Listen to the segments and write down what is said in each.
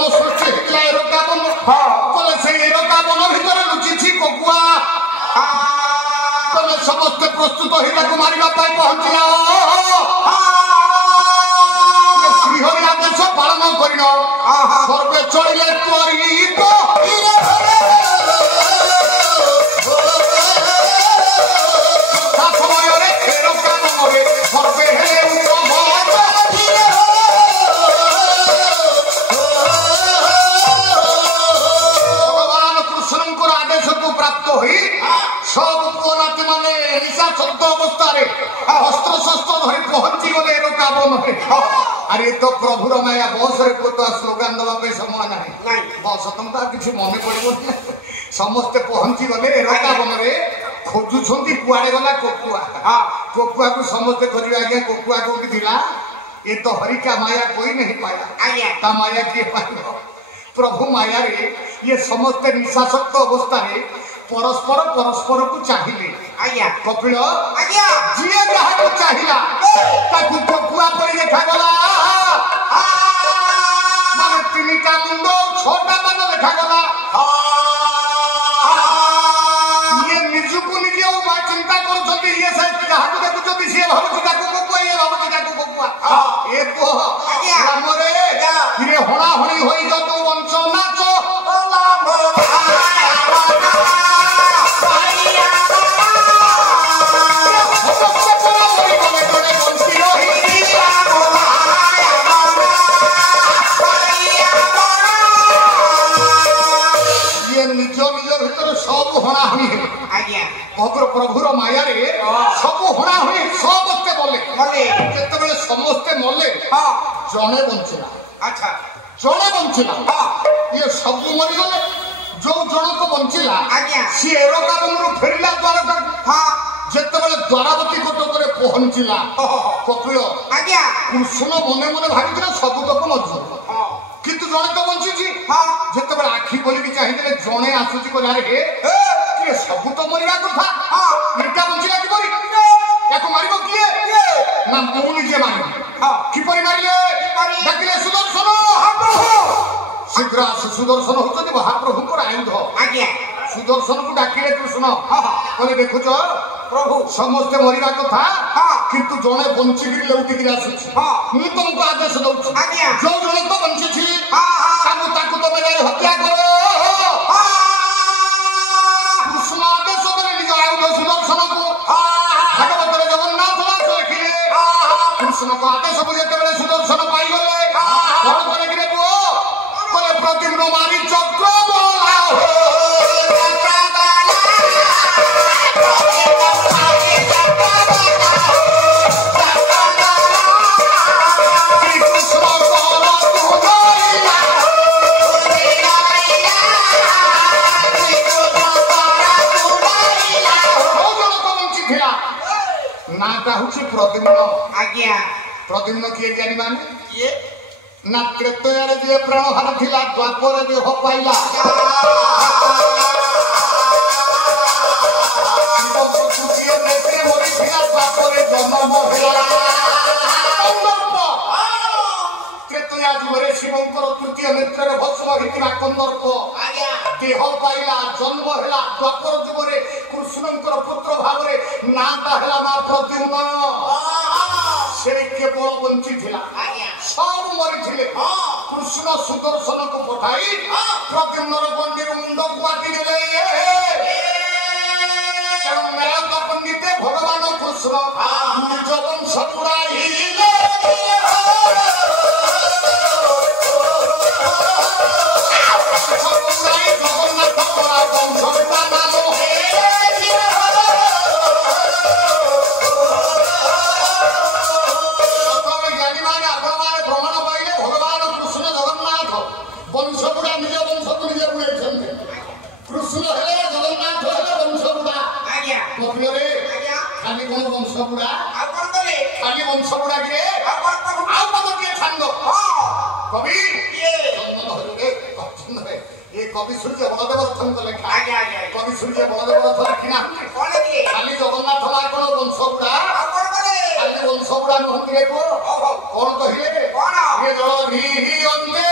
प्रथम सृष्टि होता एरोका बन कले से एरोका बन भीतर लुचि कोकुआ कले समस्त प्रस्तुत हो मारिबा पाई पहुंचला श्रीहरि आदेश पालन करिन सर्वे चलिले त्वरित समय एरोका बन सर्वे सब पुनाती माने निशा शब्द अवस्था अस्त्र शस्त्र धरी पहुंची गले एरोका बन अरे तो प्रभुर माया बस रे को स्लोगान दवा समय ना बस तुमको किसी मन पड़ो समस्ते पहुंची गले एरोका बन खोजुंट कुआड़े गला कोकुआ कोकुआ को समस्ते खोजे आज्ञा कोकुआ कोटी थिला ये तो हरिका माया कोई नहीं पाया ता माया किए पाइल प्रभु माया रे ये समस्ते निशाशक्त अवस्था परस्पर परस्पर को चाहिए कपिल जी जहाँ चाहिला कोकुआ पर देखागला माने तीनटा मुंड छटा पाद देखागला ये निजुक निजे चिंता कर ये जहाँ देखुं सी भावुँ कोकुआ ये भावुँ कोकुआ ये कह हणाहणी हो जो वंश नाच सब हणाहणी अग्र प्रभुर माया सब हणाहणी समस्ते मले जिते समस्ते मले जड़े बंचला जड़े बंचला ये सब मरीगले जो जनक बंचला सी एरोका बन फेरला द्वारका जिते द्वारावती कटक पहुंचला कपिल कृष्ण मने मने भाई सबुतक मजू किंतु जड़े तो बंची जिते आखि खोलिकी चाहिए जड़े आसूची कहला सब तो मरवा कथा एटा बंचला कि मार किए ना मु निजे मार किपरि मारे डाकिले सुदर्शन शीघ्र सुदर्शन होती महाप्रभु आयुध सुदर्शन को डाकिले कृष्ण कहले देखुच प्रभु समस्ते मरवा कथा किंतु जड़े बंचिक लौटिक आसुची तुमको आदेश दौर जो जड़े तो बंची तुम हत्या कर कृष्ण आदेश देले निज आयुध सुदर्शन को भागवत जगन्नाथ दास लिखिले कृष्ण को आदेश को जिते सुदर्शन पाईगले कौन करे पुओ प्रतिम्न मारी चक्र बोला प्रद्युम्न किए जानी माने ना त्रेतयार जे प्राण हार थिला द्वापर देह पाइला त्रेतया जुगरे शिवंकर तृतीय नेत्र भस्म होता कंदर्प देह पाइला जन्म है द्वापर जुगरे कृष्णंकर पुत्र भाव नाटा है ना प्रद्युम्न से केवल बंची सब मरी कृष्ण सुदर्शन को पठाई प्रद्युम्न पंडित मुंड को काटिदेले पंडित भगवान कृष्ण निज वंश बुड़ाइले जगन्नाथ वंश खाली वंश बुड़ा के कवि ये कवि सूर्य बलदेव रथन को लिखा कवि सूर्य बलदेव रथ लिखिना खाली जगन्नाथ कौन वंश बुड़ा खाली वंश बुड़ा नुहति कौन कहले ये जल री अंधे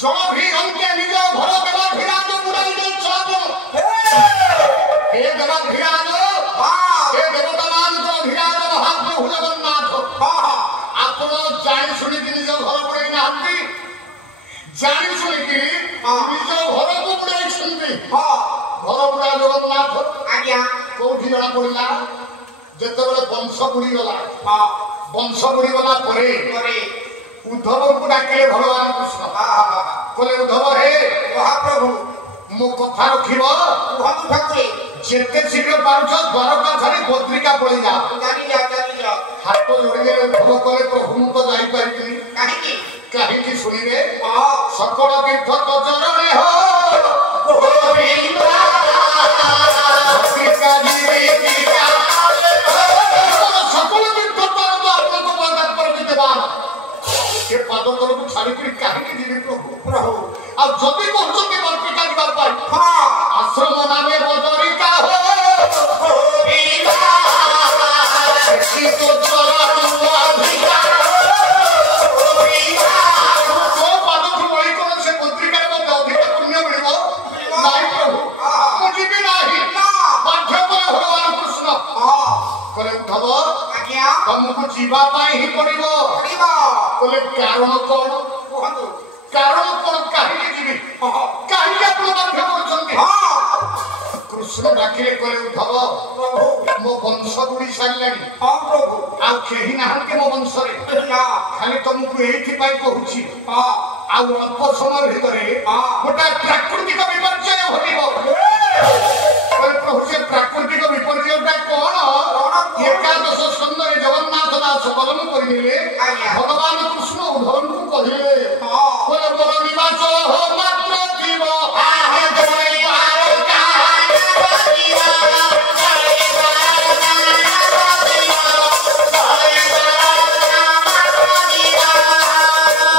ଜଳ ଭି ଅନ୍ତେ ନିଜ ଘର ଦେବା ଭିରାଜ ବୁଡ଼ାଇ ଦେଇ ଚଳାଚଳ ହେ ଦେବା ଭିରାଜ ହେ ଦେବତାମାନଙ୍କ ଭିରାଜ ମହାପ୍ରଭୁ ଜଗନ୍ନାଥ ଆପଣ ଜାଣି ଶୁଣିକି ନିଜ ଘର ବୁଡ଼ାଇ ନାହାନ୍ତି ଜାଣି ଶୁଣିକି ନିଜ ଘରକୁ ବୁଡ଼ାଇଛନ୍ତି ଘର ବୁଡ଼ା ଜଗନ୍ନାଥ ଆଜ୍ଞା କୋଉଠି ଜଣା ପଡ଼ିଲା ଯେତେବେଳେ ବଂଶ ବୁଡ଼ିଗଲା ବଂଶ ବୁଡ଼ିଗଲା ପରେ ଉଦ୍ଧବଙ୍କୁ ଡାକିଲେ ଭଗବାନ କୃଷ୍ଣ କହିଲେ ଉଦ୍ଧବ ହେ ମହାପ୍ରଭୁ ମୋ କଥା ରଖିବ କୁହନ୍ତୁ ଠାକୁରେ ଯେତେ ଶୀଘ୍ର ପାରୁଛ ଦ୍ୱାରକା ଛାଡ଼ି ବଦ୍ରିକା ପଳେଇ ଯାଅ ହାତ ଯୋଡ଼ିଲେ ଉଦ୍ଧବ କଲେ ପ୍ରଭୁ ମୁଁ ତ ଯାଇପାରିବିନି କାହିଁକି କାହିଁକି ଶୁଣିବେ ସକଳ ତୀର୍ଥ ତଜରରେ ହୋ সকল তীর্থ আপনাকে বরদান করে দিতে পার সে পাদ তলକୁ ଛାଡ଼ିକରି କାହିଁକି ଯିବି ପ୍ରଭୁ ପ୍ରଭୁ ଆଉ ଯଦି କହୁଛନ୍ତି ବଦ୍ରିକା ଯିବା ପାଇଁ ଆଶ୍ରମ ନାମେ ବଦରିକା ହୋ ପାଦକୁ ବଳି କଣ ସେ ବଦ୍ରିକାରେ ମତେ ଅଧିକ ପୁଣ୍ୟ ମିଳିବ ନାଇଁ ପ୍ରଭୁ ମୁଁ ଯିବି ନାହିଁ ବାଧ୍ୟ କଲେ ଭଗବାନ କୃଷ୍ଣ କହିଲେ ଉଦ୍ଧବ ତମକୁ ଯିବା ପାଇଁ ହିଁ ପଡିବ କହିଲେ କାରଣ କଣ କୁହନ୍ତୁ କାରଣ କଣ କାହିଁକି ଯିବି କାହିଁକି ଆପଣ ବାଧ୍ୟ କରୁଛନ୍ତି କୃଷ୍ଣ ଡାକିଲେ କହିଲେ ଉଦ୍ଧବ ମୋ ବଂଶ ବୁଡ଼ି ସାରିଲାଣି ଆଉ କେହି ନାହାନ୍ତି ମୋ ବଂଶରେ ଖାଲି ତମକୁ ଏଇଥିପାଇଁ କହୁଛି ଆଉ ଅଳ୍ପ ସମୟ ଭିତରେ ଗୋଟେ ପ୍ରାକୃତିକ ବିପର୍ଯ୍ୟୟ ଘଟିବ ପ୍ରଭୁ ସେ ପ୍ରାକୃତିକ ବିପର୍ଯ୍ୟୟଟା କଣ ଏକାଦଶ ସ୍କନ୍ଧରେ ଜଗନ୍ନାଥ ଦାସ କଲମ କରିନେଲେ ଭଗବାନ କୃଷ୍ଣ ଉଦ୍ଧବଙ୍କୁ କହିଲେ ମୋର ନିବାସ ମାତ୍ର ଥିବ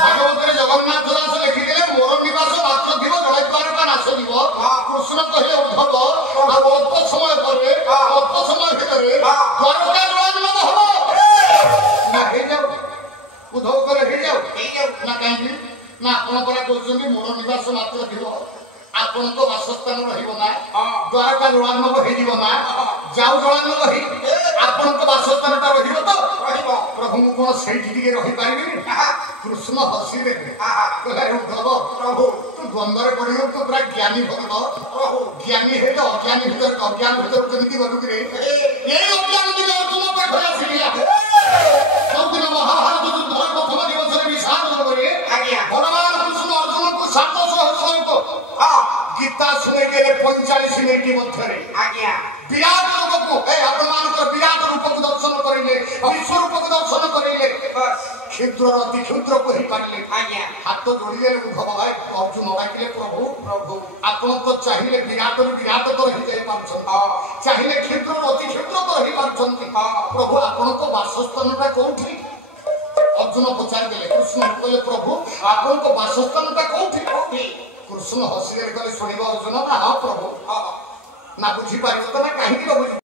ଭାଗବତରେ ଜଗନ୍ନାଥ ଦାସ ଲେଖିଥିଲେ ମୋର ନିବାସ ମାତ୍ର ଥିବ ଜଳଦ୍ୱାରକା ନାଶ ଥିବ କୃଷ୍ଣ କହିଲେ ଉଦ୍ଧବ ଆଉ ଅଳ୍ପ ସମୟ ପରେ ଅଳ୍ପ ସମୟ ଭିତରେ ଦ୍ୱାରକା ଜଳାଜଳ ହବ ନା ହେଇଯାଉ ଉଦ୍ଧବ କଲେ ହେଇଯାଉ ନା କାହିଁକି ନା ଆପଣ ପରା କହୁଛନ୍ତି ମୋର ନିବାସ ମାତ୍ର ଥିବ ଆପଣଙ୍କ ବାସସ୍ଥାନ ରହିବ ନା ଦ୍ୱାରକା ଜଳାନବ ହେଇଯିବ ନା ଯାଉ ଜଳାନବ ହେଇ ଆପଣଙ୍କ ବାସସ୍ଥାନଟା ରହିବ ତ ପ୍ରଭୁ ମୁଁ କଣ ସେଇଠି ଟିକେ ରହିପାରିବିନି କୃଷ୍ଣ ହସିଦେଲେ କହିଲେ ଉଦ୍ଧବ ପ୍ରଭୁ ତୁ ଦ୍ୱନ୍ଦ୍ୱରେ ପଡ଼ିବ ତୁ ପୁରା ଜ୍ଞାନୀ ଭକ୍ତ ଜ୍ଞାନୀ ହେଲେ ଅଜ୍ଞାନୀ ଭିତରେ ଅଜ୍ଞାନ ଭିତରେ କେମିତି ଗଲୁ କିରେ ଏଇ ଅଜ୍ଞାନ ଦିନ ଅର୍ଜୁନ ପାଖରେ ଆସିଲା ଯୋଉଦିନ ମହାଭାରତ ଯୁଦ୍ଧର ପ୍ରଥମ ଦିବସରେ ବିଷାଦ ଭାବରେ ଭଗବାନ କୃଷ୍ଣ ଅର୍ଜୁନକୁ 700 ସହିତ ଗୀତା ଶୁଣେଇଦେଲେ 45 ମିନିଟ ମଧ୍ୟରେ ବିରାଟ ରୂପକୁ ଆପଣମାନଙ୍କର ବିରାଟ ରୂପକୁ ଦର୍ଶନ କରିଲେ ବିଶ୍ୱରୂପକୁ ଦର୍ଶନ କରିଲେ କ୍ଷୁଦ୍ରର ଅତି କ୍ଷୁଦ୍ର କହିପାରିଲେ ହାତ ଯୋଡ଼ିଲେ ଉଦ୍ଧବ ଭାଇ ଅର୍ଜୁନ ଡାକିଲେ ପ୍ରଭୁ ପ୍ରଭୁ ଆପଣ ତ ଚାହିଁଲେ ବିରାଟରୁ ବିରାଟତର ହେଇଯାଇ ପାରୁଛନ୍ତି ଚାହିଁଲେ କ୍ଷୁଦ୍ରରୁ ଅତି କ୍ଷୁଦ୍ରତର ହେଇପାରୁଛନ୍ତି ପ୍ରଭୁ ଆପଣଙ୍କ ବାସସ୍ଥାନଟା କୋଉଠି ଅର୍ଜୁନ ପଚାରିଦେଲେ କୃଷ୍ଣ କହିଲେ ପ୍ରଭୁ ଆପଣଙ୍କ ବାସସ୍ଥାନଟା କୋଉଠି କୃଷ୍ଣ ହସିଲେ କହିଲେ ଶୁଣିବ ଅର୍ଜୁନ ନା ହଁ ପ୍ରଭୁ ନା ବୁଝିପାରିବ ତ ନା କାହିଁକି ବୁଝି